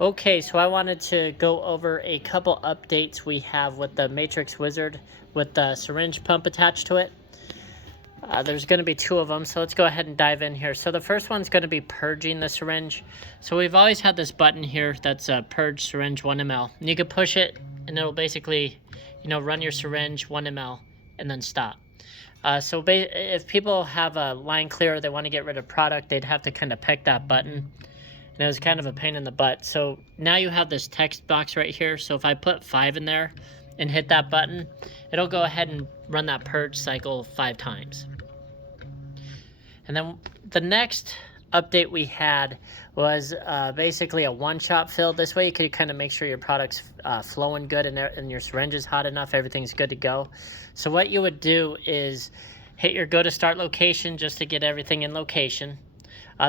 Okay, so I wanted to go over a couple updates we have with the Matrix Wizard with the syringe pump attached to it. There's going to be two of them, so let's go ahead and dive in here. So the first one's going to be purging the syringe. So we've always had this button here that's purge syringe 1 ml. And you can push it, and it'll basically, run your syringe 1 ml and then stop. So if people have a line clear, they want to get rid of product, they'd have to kind of pick that button. And it was kind of a pain in the butt. So now you have this text box right here. So if I put 5 in there and hit that button, it'll go ahead and run that purge cycle 5 times. And then the next update we had was basically a one-shot fill. This way you could kind of make sure your product's flowing good and your syringe is hot enough, everything's good to go. So what you would do is hit your go to start location just to get everything in location.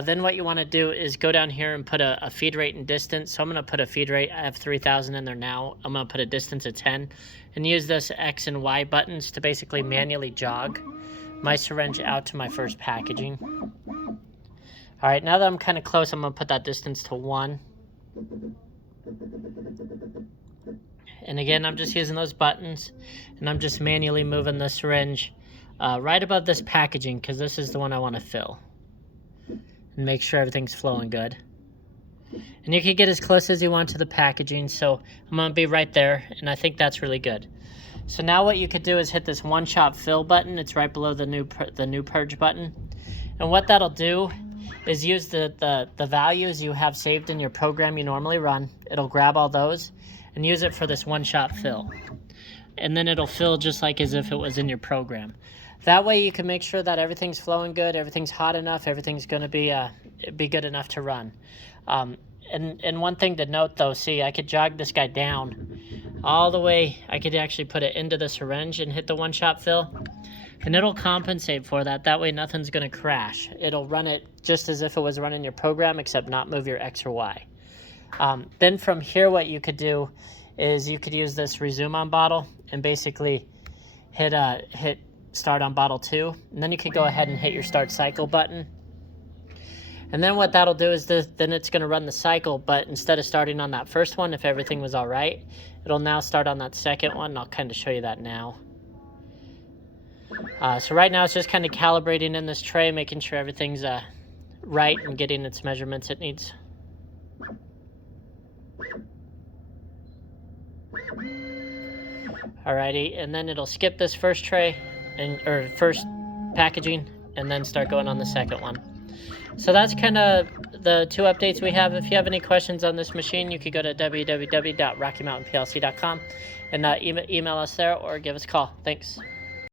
Then what you want to do is go down here and put a feed rate and distance. So I'm going to put a feed rate, I have 3,000 in there now. I'm going to put a distance of 10 and use this X and Y buttons to basically manually jog my syringe out to my first packaging. All right, now that I'm kind of close, I'm going to put that distance to 1. And again, I'm just using those buttons and I'm just manually moving the syringe right above this packaging because this is the one I want to fill. And make sure everything's flowing good. And you can get as close as you want to the packaging, so I'm going to be right there, and I think that's really good. So now what you could do is hit this one-shot fill button. It's right below the new purge button. And what that'll do is use the values you have saved in your program you normally run. It'll grab all those and use it for this one-shot fill. And then it'll fill just like as if it was in your program. That way you can make sure that everything's flowing good, everything's hot enough, everything's going to be good enough to run. And one thing to note though, see, I could jog this guy down all the way. I could actually put it into the syringe and hit the one-shot fill, and it'll compensate for that. That way nothing's going to crash. It'll run it just as if it was running your program, except not move your X or Y. Then from here, what you could do is you could use this resume on bottle and basically hit start on bottle 2, and then you could go ahead and hit your start cycle button. And then what that'll do is then it's going to run the cycle, but instead of starting on that first one, if everything was all right, it'll now start on that second one. I'll kind of show you that now. So right now it's just kind of calibrating in this tray, making sure everything's right and getting its measurements it needs. Alrighty, and then it'll skip this first tray or first packaging and then start going on the second one. So that's kind of the 2 updates we have. If you have any questions on this machine, you could go to www.rockymountainplc.com and email us there or give us a call. Thanks.